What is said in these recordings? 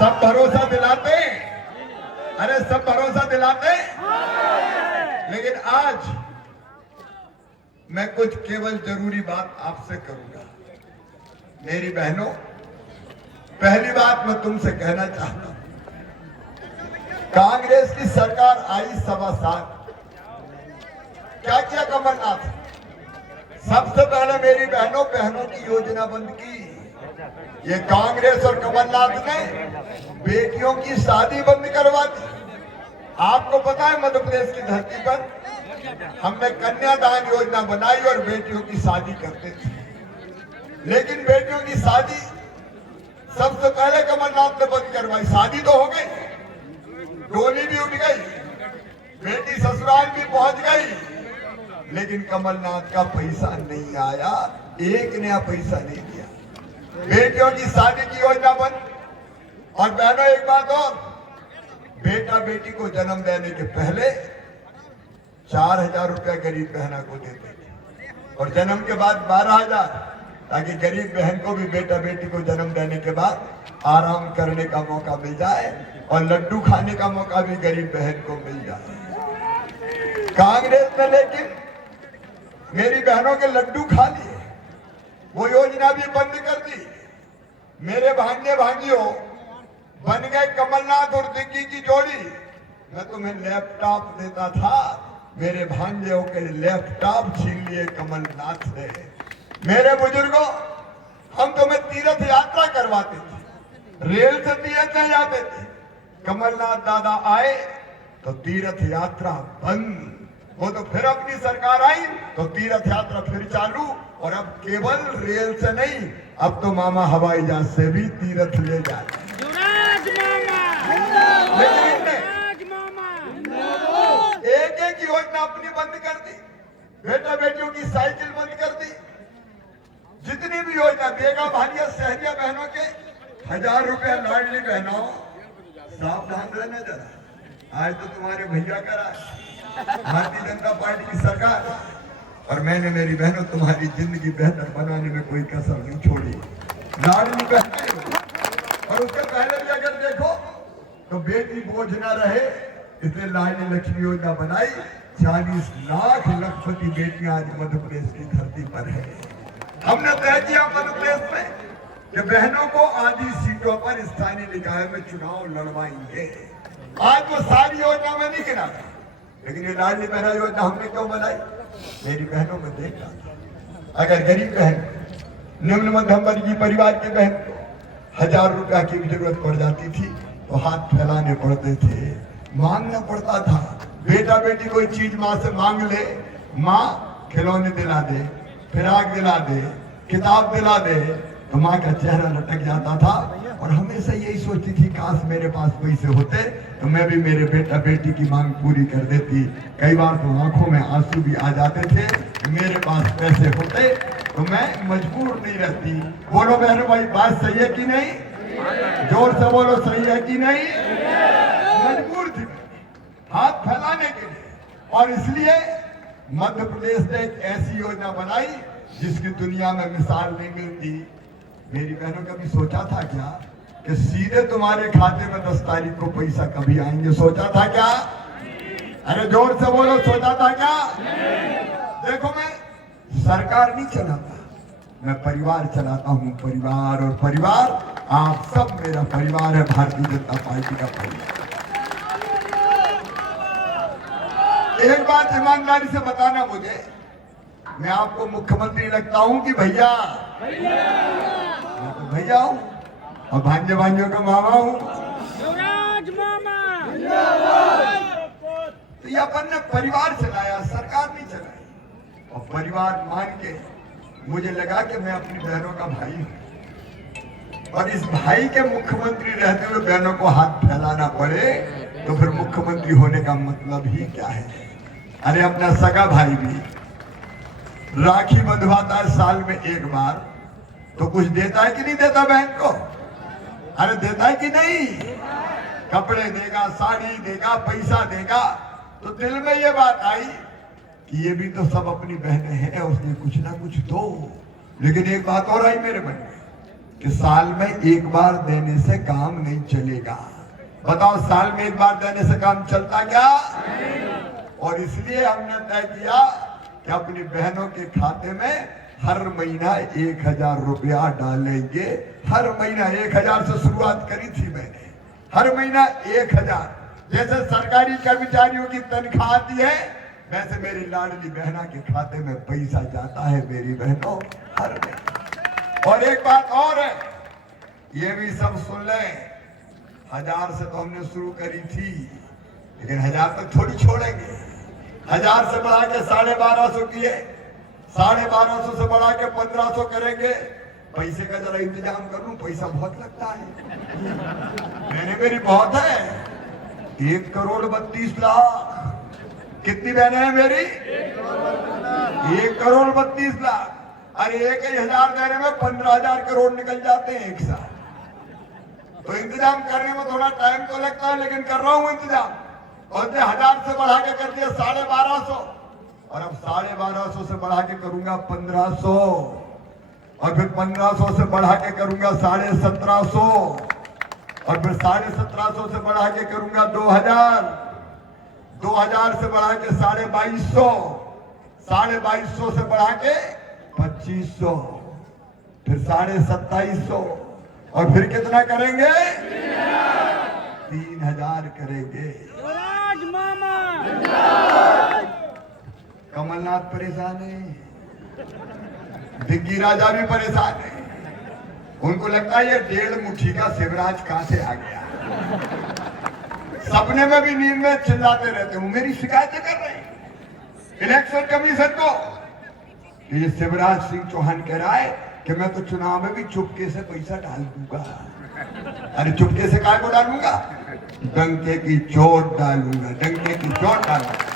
सब भरोसा दिलाते, अरे सब भरोसा दिलाते, लेकिन आज मैं कुछ केवल जरूरी बात आपसे करूंगा। मेरी बहनों, पहली बात मैं तुमसे कहना चाहता हूं, कांग्रेस की सरकार आई 7.25 क्या किया कमलनाथ? सबसे पहले मेरी बहनों की योजना बंद की। ये कांग्रेस और कमलनाथ ने बेटियों की शादी बंद करवा दी। आपको पता है मध्य प्रदेश की धरती पर हमने कन्यादान योजना बनाई और बेटियों की शादी करते थे, लेकिन बेटियों की शादी सबसे पहले कमलनाथ ने बंद करवाई। शादी तो हो गई, डोली भी उठ गई, बेटी ससुराल भी पहुंच गई, लेकिन कमलनाथ का पैसा नहीं आया, एक नया पैसा नहीं दिया। बेटियों की शादी की योजना बंद। और बहनों एक बात और, बेटा बेटी को जन्म देने के पहले 4,000 रुपया गरीब बहना को देते थे और जन्म के बाद 12,000, ताकि गरीब बहन को भी बेटा बेटी को जन्म देने के बाद आराम करने का मौका मिल जाए और लड्डू खाने का मौका भी गरीब बहन को मिल जाए। कांग्रेस ने लेकिन मेरी बहनों के लड्डू खा लिए, वो योजना भी बंद कर दी। मेरे भांजे भांजियों बन गए कमलनाथ और दिग्गी की जोड़ी। मैं तुम्हें लैपटॉप देता था, मेरे भांजे के लैपटॉप छीन लिए कमलनाथ ने। मेरे बुजुर्गों, हम तुम्हें तीर्थ यात्रा करवाते थे, रेल से तीर्थ नहीं जाते थे। कमलनाथ दादा आए तो तीर्थ यात्रा बंद। वो तो फिर अपनी सरकार आई तो तीर्थ यात्रा फिर चालू, और अब केवल रेल से नहीं, अब तो मामा हवाई जहाज से भी तीर्थ ले जाते हैं। एक एक योजना अपनी बंद कर दी, बेटा बेटियों की साइकिल बंद कर दी, जितनी भी योजना देगा भालिया शहरिया बहनों के 1,000 रुपया लाडली बहनों, सावधान रहना जरा। आज तो तुम्हारे भैया करा भारतीय जनता पार्टी की सरकार, और मैंने मेरी बहनों तुम्हारी जिंदगी बेहतर बनाने में कोई कसर नहीं छोड़ी। लाडली बहन, और उसके पहले भी अगर देखो तो बेटी बोझ न रहे इसलिए लाडली लक्ष्मी योजना बनाई। 40 लाख लखपति बेटियां आज मध्य प्रदेश की धरती पर है। हमने तय किया मध्य प्रदेश में कि बहनों को आधी सीटों पर स्थानीय निकाय में चुनाव लड़वाएंगे। आज वो सारी योजना में नहीं गिना, लेकिन ये लाडली बहना योजना हमने क्यों बनाई? मेरी बहनों में देख रहा था, अगर गरीब बहन, निम्न मध्यम वर्गीय परिवार के बहन को 1,000 रुपया की भी जरूरत पड़ जाती थी तो हाथ फैलाने पड़ते थे, मांगना पड़ता था। बेटा बेटी कोई चीज माँ से मांग ले, माँ खिलौने दिला दे, फिराक दिला दे, किताब दिला दे, तो माँ का चेहरा लटक जाता था। और हमेशा यही सोचती थी, काश मेरे पास पैसे होते तो मैं भी मेरे बेटा बेटी की मांग पूरी कर देती। कई बार तो आंखों में आंसू भी आ जाते थे, मेरे पास पैसे होते तो मैं मजबूर नहीं रहती। बोलो बहनों भाई, बात सही है कि नहीं? जोर से बोलो, सही है कि नहीं? मजबूर थी हाथ फैलाने के लिए, और इसलिए मध्य प्रदेश ने एक ऐसी योजना बनाई जिसकी दुनिया में मिसाल नहीं मिलती। मेरी बहनों कभी सोचा था क्या कि सीधे तुम्हारे खाते में 10 तारीख को पैसा कभी आएंगे? सोचा था क्या? अरे जोर से बोलो, सोचा था क्या? देखो, मैं सरकार नहीं चलाता, मैं परिवार चलाता हूँ। परिवार, और परिवार आप सब मेरा परिवार है, भारतीय जनता पार्टी का परिवार। एक बात ईमानदारी से बताना मुझे, मैं आपको मुख्यमंत्री लगता हूं कि भैया? मैं तो भैया हूं और भांजे भांजियों का मामा हूं। तो ये अपन ने परिवार चलाया, सरकार नहीं चलाई। और परिवार मान के मुझे लगा कि मैं अपनी बहनों का भाई हूं, और इस भाई के मुख्यमंत्री रहते हुए बहनों को हाथ फैलाना पड़े तो फिर मुख्यमंत्री होने का मतलब ही क्या है? अरे अपना सगा भाई भी राखी बंधवाता है साल में एक बार, तो कुछ देता है कि नहीं देता बहन को? अरे देता है कि नहीं? कपड़े देगा, साड़ी देगा, पैसा देगा। तो दिल में ये बात आई कि ये भी तो सब अपनी बहनें हैं, उसने कुछ ना कुछ दो। लेकिन एक बात और आई मेरे मन में, कि साल में एक बार देने से काम नहीं चलेगा। बताओ, साल में एक बार देने से काम चलता क्या? और इसलिए हमने तय किया कि अपनी बहनों के खाते में हर महीना 1000 रुपया डालेंगे। हर महीना 1000 से शुरुआत करी थी मैंने, हर महीना 1000। जैसे सरकारी कर्मचारियों की तनख्वाह आती है, वैसे मेरी लाडली बहना के खाते में पैसा जाता है मेरी बहनों, हर महीना। और एक बात और है, ये भी सब सुन लें, 1000 से तो हमने शुरू करी थी, लेकिन 1000 तक थोड़ी छोड़ेंगे। 1000 से बढ़ा के 1250 किए, 1250 से बढ़ा के 1500 करेंगे। पैसे का जरा इंतजाम कर लूं, पैसा बहुत लगता है। मैंने मेरी बहुत है, 1,32,00,000। कितनी बहनें हैं मेरी? 1,32,00,000। अरे 1,000 देने में 15,000 करोड़ निकल जाते हैं एक साल। तो इंतजाम करने में थोड़ा टाइम तो लगता है, लेकिन कर रहा हूं इंतजाम। और 1000 से बढ़ा के कर दिया 1250, और अब 1250 से बढ़ा के करूंगा 1500, और फिर 1500 से बढ़ा के करूंगा 1750, और फिर 1750 से बढ़ा के करूंगा 2000, 2000 से बढ़ा के 2250, 2250 से बढ़ा के 2500, फिर 2750, और फिर कितना करेंगे? 3000 करेंगे। कमलनाथ परेशान है, दिग्गी राजा भी परेशान है। उनको लगता है ये 1.5 मुट्ठी का शिवराज कहां से आ गया। सपने में भी नींद में चिल्लाते रहते हूं, मेरी शिकायतें कर रहे हैं इलेक्शन कमीशन को। ये शिवराज सिंह चौहान कह रहा है कि मैं तो चुनाव में भी चुपके से पैसा डाल दूंगा। अरे चुपके से काय को डालूंगा? डंके की चोट डालूंगा, डंके की चोट डालूंगा।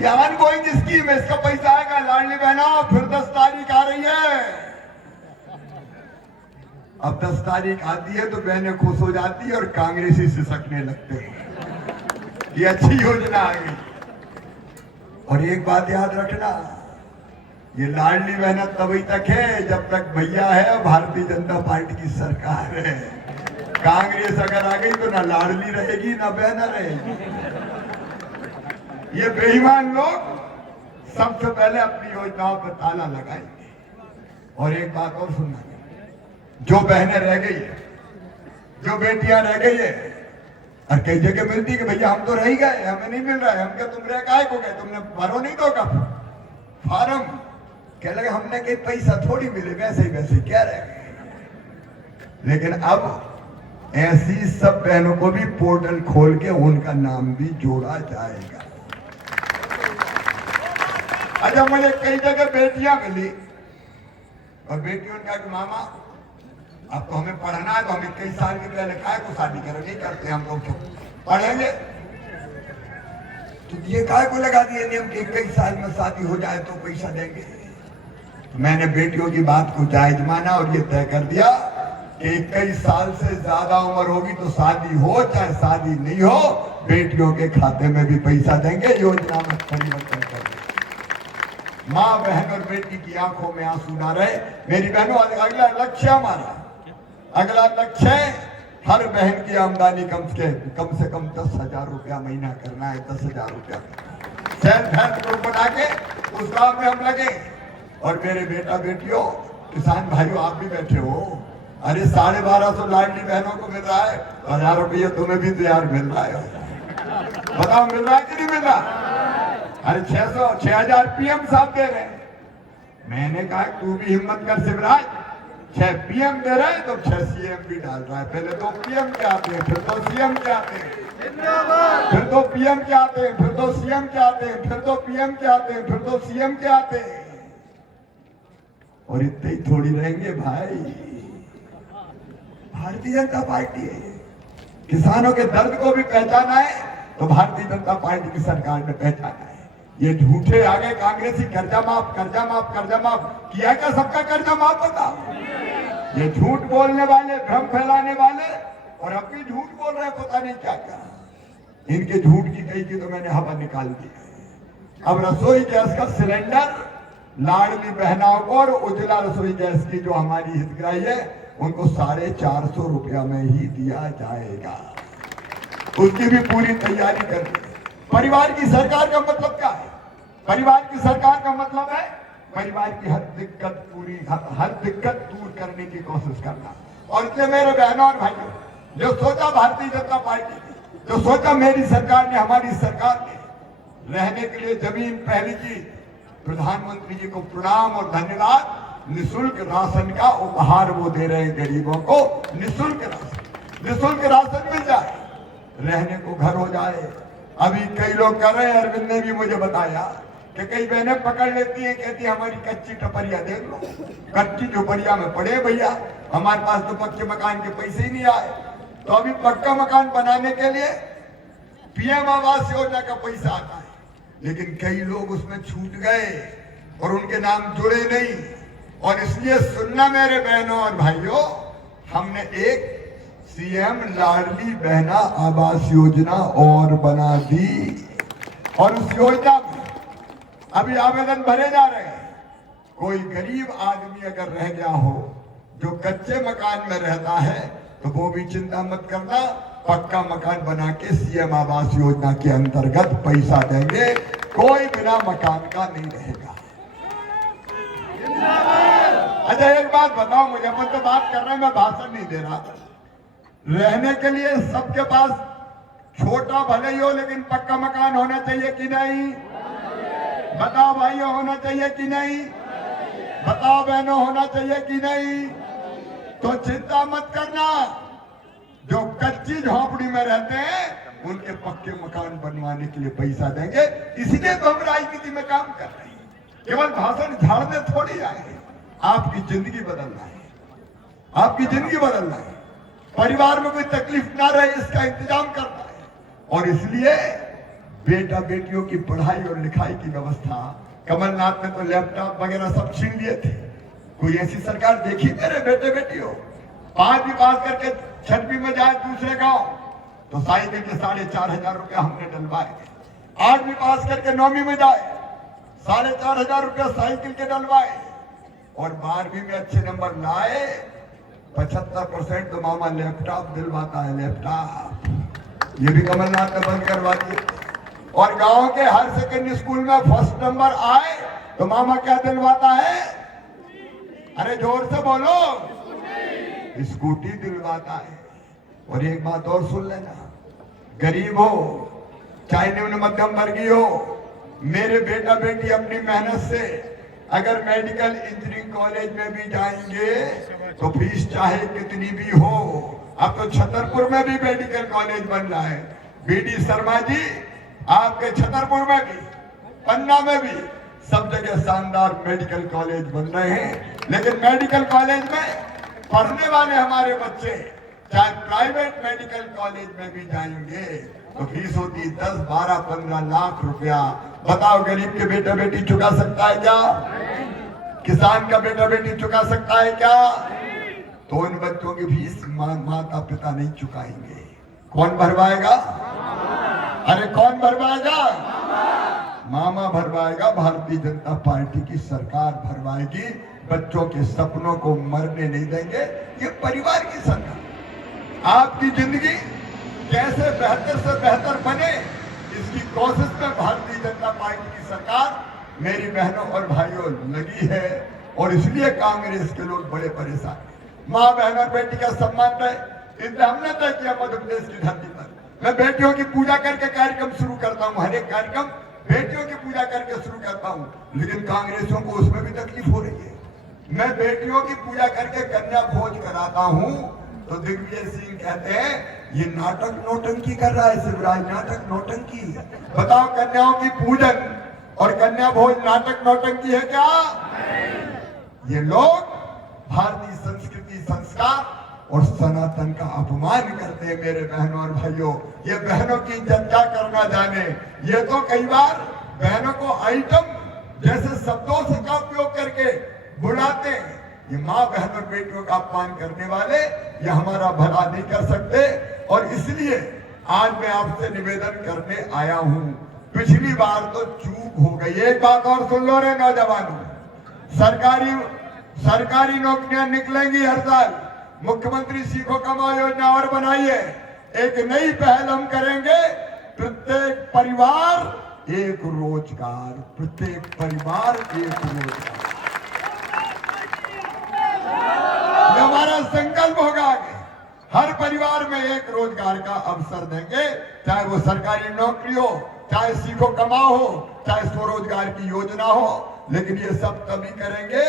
ये ऑनगोइंग स्कीम है, इसका पैसा आएगा। लाडली बहनों, फिर 10 तारीख आ रही है। अब 10 तारीख आती है तो बहनें खुश हो जाती है और कांग्रेसी सिसकने लगते हैं। ये अच्छी योजना आ गई। और एक बात याद रखना, ये लाडली बहना तभी तक है जब तक भैया है और भारतीय जनता पार्टी की सरकार है। कांग्रेस अगर आ गई तो ना लाडली रहेगी ना बहना रहेगी। ये बेईमान लोग सबसे पहले अपनी योजनाओं पर ताला लगाएंगे। और एक बात और सुनना, जो बहनें रह गई है, जो बेटियां रह गई है, और कई जगह मिलती है कि भैया हम तो रह ही गए, हमें नहीं मिल रहा है। हम क्या तुम रह काहे को गए? तुमने भरो नहीं दोगा फार्म? कह लगे हमने कहीं पैसा थोड़ी मिले, वैसे ही वैसे क्या रह गए। लेकिन अब ऐसी सब बहनों को भी पोर्टल खोल के उनका नाम भी जोड़ा जाएगा। अच्छा, मुझे कई जगह बेटियां मिली और बेटियों ने कहा कि मामा अब तो हमें पढ़ना है, तो हम 21 साल के पहले काय को शादी करो? नहीं करते हम लोग, तो पढ़ेंगे। तो ये काय को लगा दिए नियम कि 21 साल में शादी हो जाए तो पैसा देंगे। तो मैंने बेटियों की बात को जायज माना और ये तय कर दिया कि 21 साल से ज्यादा उम्र होगी तो शादी हो चाहे शादी नहीं हो, बेटियों के खाते में भी पैसा देंगे। योजना में परिवर्तन कर माँ बहन और बेटी की आंखों में आंसू ना रहे। मेरी बहनों, अगला लक्ष्य हमारा, अगला लक्ष्य है हर बहन की आमदनी कम से कम 10,000 रुपया महीना करना है। 10,000 रुपया सेल्फ हेल्प ग्रुप बना के उस काम में हम लगे। और मेरे बेटा बेटियों, किसान भाइयों, आप भी बैठे हो। अरे 1250 लाडली बहनों को मिल रहा है, 1000 रुपये तुम्हें भी तो यार मिल रहा है। बताओ मिल रहा है कि नहीं मिल रहा? अरे 6,000 पीएम साहब दे रहे हैं। मैंने कहा तू भी हिम्मत कर शिवराज, 6 पीएम दे रहे हैं तो 6 सीएम भी डाल रहा है। पहले 2 पीएम के आते हैं, फिर 2 सीएम के आते हैं, फिर 2 पीएम के आते हैं, फिर 2 सीएम के आते हैं, फिर 2 पीएम के आते हैं, फिर 2 सीएम के आते हैं। और इतने ही थोड़ी रहेंगे भाई। भारतीय जनता पार्टी है, किसानों के दर्द को भी पहचाना है तो भारतीय जनता पार्टी की सरकार ने पहचाना है। ये झूठे आ गए कांग्रेसी, कर्जा माफ, कर्जा माफ, कर्जा माफ। किया क्या सबका कर्जा माफ? बताओ। ये झूठ बोलने वाले, भ्रम फैलाने वाले, और अब भी झूठ बोल रहे हैं, पता नहीं क्या क्या। इनके झूठ की कही की तो मैंने हवा निकाल दी। अब रसोई गैस का सिलेंडर लाडली बहनाओं को और उज्ज्वला रसोई गैस की जो हमारी हितग्राही है उनको 450 रुपया में ही दिया जाएगा। उसकी भी पूरी तैयारी कर ली। परिवार की सरकार का मतलब क्या है? परिवार की सरकार का मतलब है परिवार की हर दिक्कत दूर करने की कोशिश करना। और इसलिए मेरे बहनों और भाइयों, जो सोचा भारतीय जनता पार्टी ने, जो सोचा मेरी सरकार ने, हमारी सरकार ने रहने के लिए जमीन पहली की, प्रधानमंत्री जी को प्रणाम और धन्यवाद। निःशुल्क राशन का उपहार वो दे रहे हैं गरीबों को। निःशुल्क राशन मिल जाए, रहने को घर हो जाए। अभी कई लोग कर रहे हैं, अरविंद ने भी मुझे बताया कि कई बहनें पकड़ लेती हैं, कहती है हमारी कच्ची टपरिया देख लो, कच्ची झोपड़िया में पड़े भैया, हमारे पास तो पक्के मकान के पैसे ही नहीं आए। तो अभी पक्का मकान बनाने के लिए पीएम आवास योजना का पैसा आता है, लेकिन कई लोग उसमें छूट गए और उनके नाम जुड़े नहीं। और इसलिए सुनना मेरे बहनों और भाइयों, हमने एक सीएम लाडली बहना आवास योजना और बना दी। और उस योजना में अभी आवेदन भरे जा रहे हैं। कोई गरीब आदमी अगर रह गया हो, जो कच्चे मकान में रहता है, तो वो भी चिंता मत करना, पक्का मकान बना के सीएम आवास योजना के अंतर्गत पैसा देंगे। कोई बिना मकान का नहीं रहेगा। अच्छा एक बात बताओ मुझे, अपन तो बात कर रहे हैं, मैं भाषण नहीं दे रहा। रहने के लिए सबके पास छोटा भले ही हो लेकिन पक्का मकान होना चाहिए कि नहीं? बताओ भाइयों, होना चाहिए कि नहीं? बताओ बहनों, होना चाहिए कि नहीं? तो चिंता मत करना, जो कच्ची झोपड़ी में रहते हैं उनके पक्के मकान बनवाने के लिए पैसा देंगे। इसलिए तो हम राजनीति में काम कर रहे हैं, केवल भाषण झाड़ने थोड़ी आए हैं। आपकी जिंदगी बदलना है, आपकी जिंदगी बदलना है, परिवार में कोई तकलीफ ना रहे इसका इंतजाम करना है। और इसलिए बेटा बेटियों की पढ़ाई और लिखाई की व्यवस्था, कमलनाथ ने तो लैपटॉप वगैरह सब छीन लिए थे। कोई ऐसी सरकार देखी मेरे बेटे बेटियों? 5वीं पास करके 6वीं में जाए दूसरे गांव तो साइकिल के 4,500 रुपया हमने डलवाए। 8वीं पास करके 9वीं में जाए 4,500 रुपया साइकिल के डलवाए। और 12वीं में अच्छे नंबर लाए 75% तो मामा लैपटॉप दिलवाता है, लैपटॉप। ये भी कमलनाथ ने बंद करवा दिया। और गांव के हर सेकेंडरी स्कूल में फर्स्ट नंबर आए तो मामा क्या दिलवाता है? अरे जोर से बोलो, स्कूटी दिलवाता है। और एक बात और सुन लेना, गरीब हो चाहे निम्न मध्यम वर्गीय हो, मेरे बेटा बेटी अपनी मेहनत से अगर मेडिकल इंजीनियरिंग कॉलेज में भी जाएंगे तो फीस चाहे कितनी भी हो। अब तो छतरपुर में भी मेडिकल कॉलेज बन रहा है। बीडी शर्मा जी, आपके छतरपुर में भी, पन्ना में भी, सब जगह शानदार मेडिकल कॉलेज बन रहे हैं। लेकिन मेडिकल कॉलेज में पढ़ने वाले हमारे बच्चे चाहे प्राइवेट मेडिकल कॉलेज में भी जाएंगे तो फीस होती 10, 12, 15 लाख रुपया। बताओ गरीब के बेटा बेटी चुका सकता है क्या? किसान का बेटा बेटी चुका सकता है क्या? तो इन बच्चों की फीस माता पिता नहीं चुकाएंगे। कौन भरवाएगा? अरे कौन भरवाएगा? मामा भरवाएगा। भारतीय जनता पार्टी की सरकार भरवाएगी। बच्चों के सपनों को मरने नहीं देंगे। ये परिवार की सरकार। आपकी जिंदगी कैसे बेहतर से बेहतर बने, इसकी कोशिश में भारतीय जनता पार्टी की सरकार, मेरी बहनों और भाइयों, लगी है। और इसलिए कांग्रेस के लोग बड़े परेशान हैं। माँ बहन और बेटी का सम्मान रहे, इसलिए हमने तय किया मध्य प्रदेश की धरती पर मैं बेटियों की पूजा करके कार्यक्रम शुरू करता हूँ। हर एक कार्यक्रम बेटियों की पूजा करके शुरू करता हूँ। लेकिन कांग्रेसियों को उसमें भी तकलीफ हो रही है। मैं बेटियों की पूजा करके कन्या भोज कराता हूँ तो दिग्विजय सिंह कहते हैं ये नाटक नौटंकी कर रहा है शिवराज, नाटक नौटंकी। बताओ, कन्याओं की पूजन और कन्या भोज नाटक नौटंकी है क्या? ये लोग भारतीय संस्कृति, संस्कार और सनातन का अपमान करते हैं। मेरे बहनों और भाइयों, ये बहनों की इज्जत क्या करना जाने। ये तो कई बार बहनों को आइटम जैसे शब्दों से का उपयोग करके बुलाते हैं। ये माँ बहन और बेटियों का अपमान करने वाले ये हमारा भला नहीं कर सकते। और इसलिए आज मैं आपसे निवेदन करने आया हूँ। पिछली बार तो चूक हो गई। एक बात और सुन लो रे नौजवानों, सरकारी नौकरियां निकलेंगी हर साल। मुख्यमंत्री सीखो कमाओ योजना और बनाइए। एक नई पहल हम करेंगे, प्रत्येक परिवार एक रोजगार, प्रत्येक परिवार एक रोजगार। ये हमारा संकल्प होगा कि हर परिवार में एक रोजगार का अवसर देंगे, चाहे वो सरकारी नौकरी हो, चाहे सीखो कमाओ हो, चाहे स्वरोजगार की योजना हो। लेकिन ये सब तभी करेंगे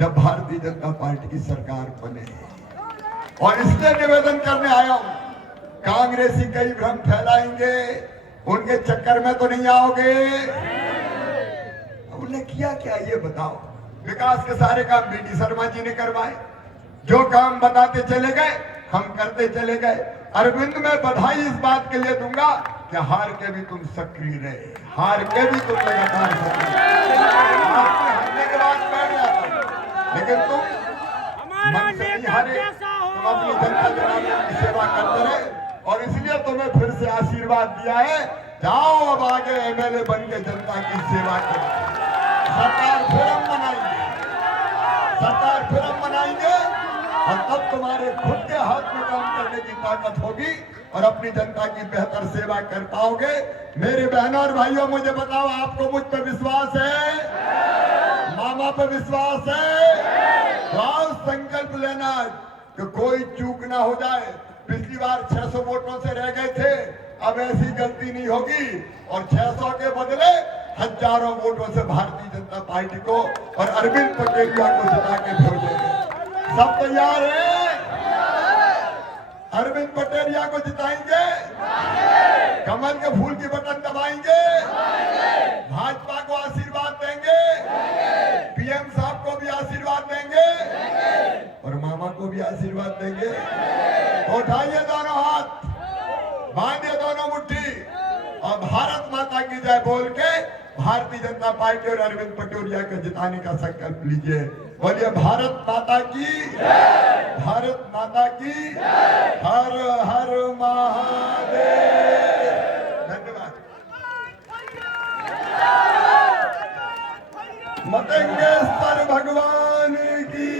जब भारतीय जनता पार्टी की सरकार बने। और इसलिए निवेदन करने आया हूं, कांग्रेसी कई भ्रम फैलाएंगे, उनके चक्कर में तो नहीं आओगे। उन्होंने किया क्या ये बताओ? विकास के सारे काम बीडी शर्मा जी ने करवाए। जो काम बताते चले गए हम करते चले गए। अरविंद में बधाई इस बात के लिए दूंगा कि हार के भी तुम सक्रिय रहे, हार के भी तुम लगातार सक्रिय। हारने के बाद बैठ जाता, लेकिन तुम मन से नहीं हारे, तुम अपनी जनता जनार्दन की सेवा करते रहे। और इसलिए तुम्हें फिर से आशीर्वाद दिया है, जाओ अब आगे एमएलए बन के जनता की सेवा करो। सरकार फिर हम बनाएंगे, सरकार फिर हम बनाएंगे, और तब तुम्हारे खुद के हाथ में काम करने की ताकत होगी और अपनी जनता की बेहतर सेवा कर पाओगे। मेरे बहनों और भाइयों, मुझे बताओ, आपको मुझ पर विश्वास है? मामा पे विश्वास है? तो आओ संकल्प लेना कि कोई चूक ना हो जाए। पिछली बार 600 वोटों से रह गए थे, अब ऐसी गलती नहीं होगी और 600 के बदले हजारों वोटों से भारतीय जनता पार्टी को और अरविंद पटेलिया को जिता के भेजेंगे। सब तैयार हैं? अरविंद पटेलिया को जिताएंगे, कमल के फूल की बटन दबाएंगे, भाजपा को आशीर्वाद देंगे, पीएम साहब को भी आशीर्वाद देंगे और मामा को भी आशीर्वाद देंगे। तो उठाइए दोनों हाथ, बांधिए दोनों मुट्ठी और भारत माता की जय बोल के भारतीय जनता पार्टी और अरविंद पटेलिया को जिताने का संकल्प लीजिए। बोलिए भारत माता की, भारत माता की, हर हर महादेव। धन्यवाद। मतंगेश्वर भगवान की।